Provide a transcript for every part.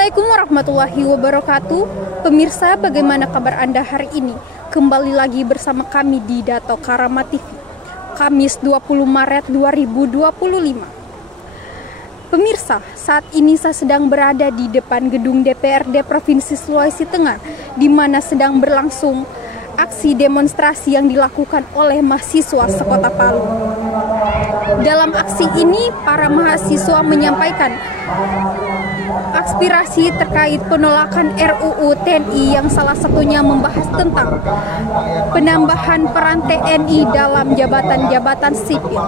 Assalamualaikum warahmatullahi wabarakatuh. Pemirsa, bagaimana kabar Anda hari ini? Kembali lagi bersama kami di Dato Karama TV. Kamis 20 Maret 2025. Pemirsa, saat ini saya sedang berada di depan gedung DPRD Provinsi Sulawesi Tengah, di mana sedang berlangsung aksi demonstrasi yang dilakukan oleh mahasiswa sekota Palu. Dalam aksi ini, para mahasiswa menyampaikan aspirasi terkait penolakan RUU TNI yang salah satunya membahas tentang penambahan peran TNI dalam jabatan-jabatan sipil.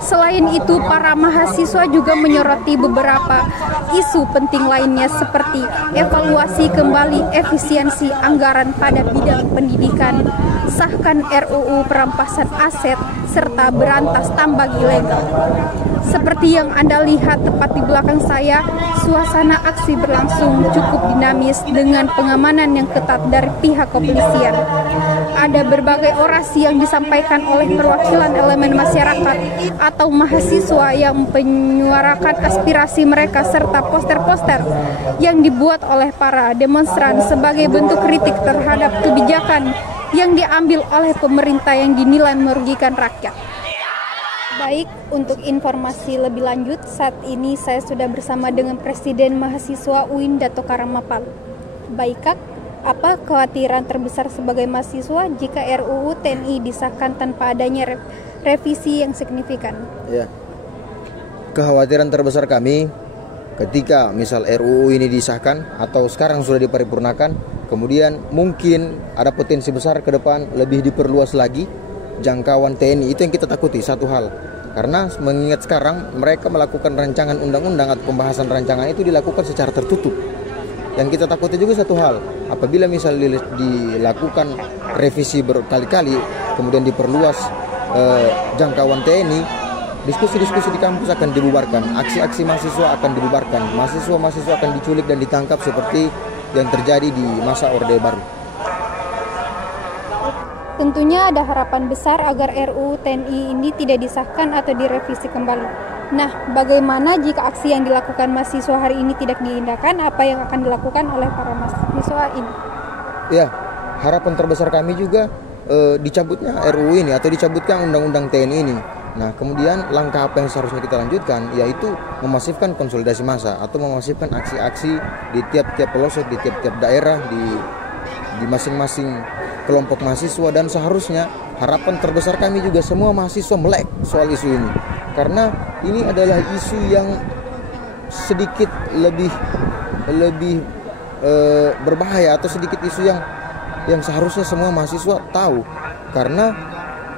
Selain itu, para mahasiswa juga menyoroti beberapa isu penting lainnya seperti evaluasi kembali efisiensi anggaran pada bidang pendidikan, sahkan RUU perampasan aset, serta berantas tambang ilegal. Seperti yang Anda lihat tepat di belakang saya, suasana aksi berlangsung cukup dinamis dengan pengamanan yang ketat dari pihak kepolisian. Ada berbagai orasi yang disampaikan oleh perwakilan elemen masyarakat atau mahasiswa yang menyuarakan aspirasi mereka serta poster-poster yang dibuat oleh para demonstran sebagai bentuk kritik terhadap kebijakan yang diambil oleh pemerintah yang dinilai merugikan rakyat. Baik, untuk informasi lebih lanjut, saat ini saya sudah bersama dengan Presiden Mahasiswa UIN Dato Karama Palu. Baik, Kak, apa kekhawatiran terbesar sebagai mahasiswa jika RUU TNI disahkan tanpa adanya revisi yang signifikan? Ya, kekhawatiran terbesar kami ketika misal RUU ini disahkan atau sekarang sudah diparipurnakan, kemudian mungkin ada potensi besar ke depan lebih diperluas lagi jangkauan TNI. Itu yang kita takuti, satu hal. Karena mengingat sekarang mereka melakukan rancangan undang-undang atau pembahasan rancangan itu dilakukan secara tertutup. Yang kita takuti juga satu hal, apabila misal dilakukan revisi berkali-kali, kemudian diperluas jangkauan TNI, diskusi-diskusi di kampus akan dibubarkan, aksi-aksi mahasiswa akan dibubarkan, mahasiswa-mahasiswa akan diculik dan ditangkap seperti yang terjadi di masa Orde Baru. Tentunya ada harapan besar agar RUU TNI ini tidak disahkan atau direvisi kembali. Nah, bagaimana jika aksi yang dilakukan mahasiswa hari ini tidak diindahkan? Apa yang akan dilakukan oleh para mahasiswa ini? Ya, harapan terbesar kami juga dicabutnya RUU ini atau dicabutkan undang-undang TNI ini. Nah, kemudian langkah apa yang seharusnya kita lanjutkan, yaitu memasifkan konsolidasi massa atau memasifkan aksi-aksi di tiap-tiap pelosok, di tiap-tiap daerah, di masing-masing kelompok mahasiswa. Dan seharusnya harapan terbesar kami juga semua mahasiswa melek soal isu ini, karena ini adalah isu yang sedikit lebih berbahaya atau sedikit isu yang seharusnya semua mahasiswa tahu. Karena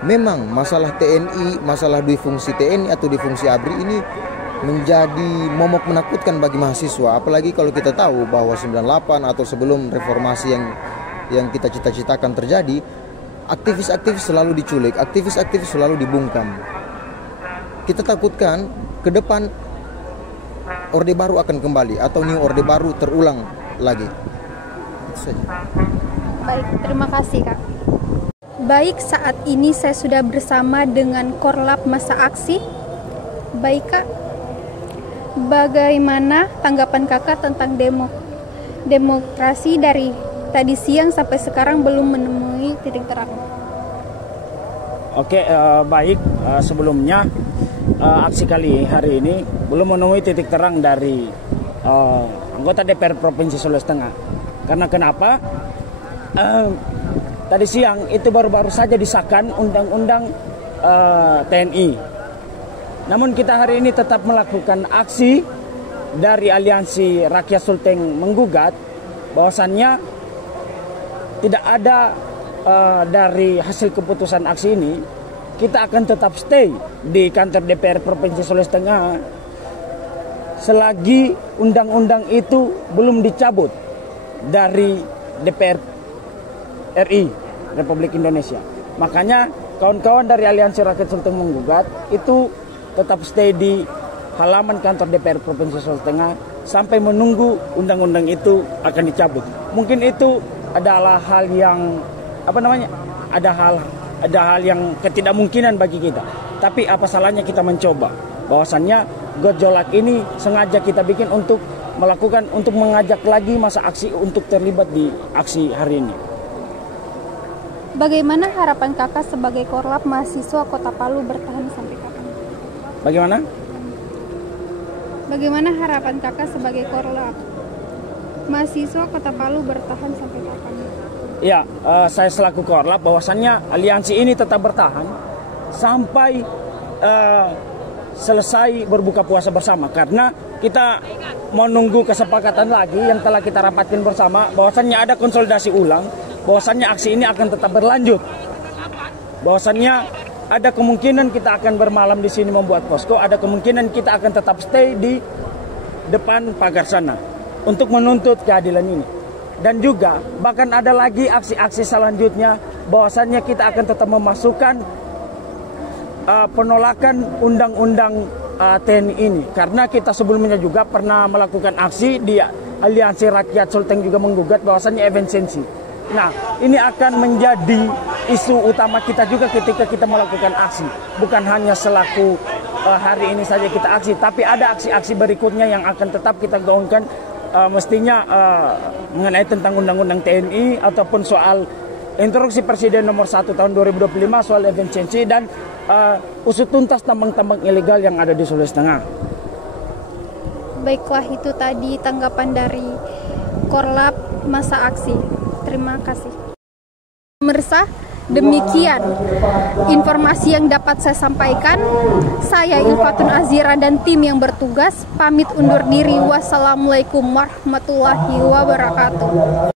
memang masalah TNI, masalah difungsi TNI atau difungsi ABRI ini menjadi momok menakutkan bagi mahasiswa. Apalagi kalau kita tahu bahwa 98 atau sebelum reformasi yang kita cita-citakan terjadi, aktivis-aktivis selalu diculik, aktivis-aktivis selalu dibungkam. Kita takutkan ke depan Orde Baru akan kembali atau New Orde Baru terulang lagi. Itu saja. Baik, terima kasih, Kak. Baik, saat ini saya sudah bersama dengan Korlap Masa Aksi. Baik, Kak, bagaimana tanggapan Kakak tentang demokrasi dari tadi siang sampai sekarang belum menemui titik terang? Oke, baik. Sebelumnya aksi kali hari ini belum menemui titik terang dari anggota DPR Provinsi Sulawesi Tengah. Karena kenapa? Tadi siang itu baru-baru saja disahkan undang-undang TNI. Namun kita hari ini tetap melakukan aksi dari Aliansi Rakyat Sulteng Menggugat, bahwasannya tidak ada dari hasil keputusan aksi ini, kita akan tetap stay di kantor DPR Provinsi Sulawesi Tengah selagi undang-undang itu belum dicabut dari DPR RI Republik Indonesia. Makanya kawan-kawan dari Aliansi Rakyat Sulteng Menggugat itu tetap stay di halaman kantor DPR Provinsi Sulawesi Tengah sampai menunggu undang-undang itu akan dicabut. Mungkin itu adalah hal yang ada hal yang ketidakmungkinan bagi kita. Tapi apa salahnya kita mencoba? Bahwasannya gojolak ini sengaja kita bikin untuk melakukan untuk mengajak lagi masa aksi untuk terlibat di aksi hari ini. Bagaimana harapan kakak sebagai Korlap mahasiswa Kota Palu bertahan sampai kapan? Bagaimana? Bagaimana harapan kakak sebagai Korlap mahasiswa Kota Palu bertahan sampai kapan? Ya, saya selaku Korlap bahwasannya aliansi ini tetap bertahan sampai selesai berbuka puasa bersama, karena kita menunggu kesepakatan lagi yang telah kita rapatkan bersama bahwasannya ada konsolidasi ulang, bahwasannya aksi ini akan tetap berlanjut, bahwasannya ada kemungkinan kita akan bermalam di sini membuat posko, ada kemungkinan kita akan tetap stay di depan pagar sana untuk menuntut keadilan ini. Dan juga bahkan ada lagi aksi-aksi selanjutnya bahwasannya kita akan tetap memasukkan penolakan undang-undang TNI ini, karena kita sebelumnya juga pernah melakukan aksi di Aliansi Rakyat Sulteng juga menggugat bahwasannya evensensi. Nah, ini akan menjadi isu utama kita juga ketika kita melakukan aksi, bukan hanya selaku hari ini saja kita aksi, tapi ada aksi-aksi berikutnya yang akan tetap kita gaungkan, mestinya mengenai tentang undang-undang TNI ataupun soal instruksi Presiden nomor 1 tahun 2025 soal evensensi dan usut tuntas tambang-tambang ilegal yang ada di Sulawesi Tengah. Baiklah, itu tadi tanggapan dari Korlap masa aksi. Terima kasih. Pemirsa, demikian informasi yang dapat saya sampaikan. Saya Ilfatun Azira dan tim yang bertugas pamit undur diri. Wassalamualaikum warahmatullahi wabarakatuh.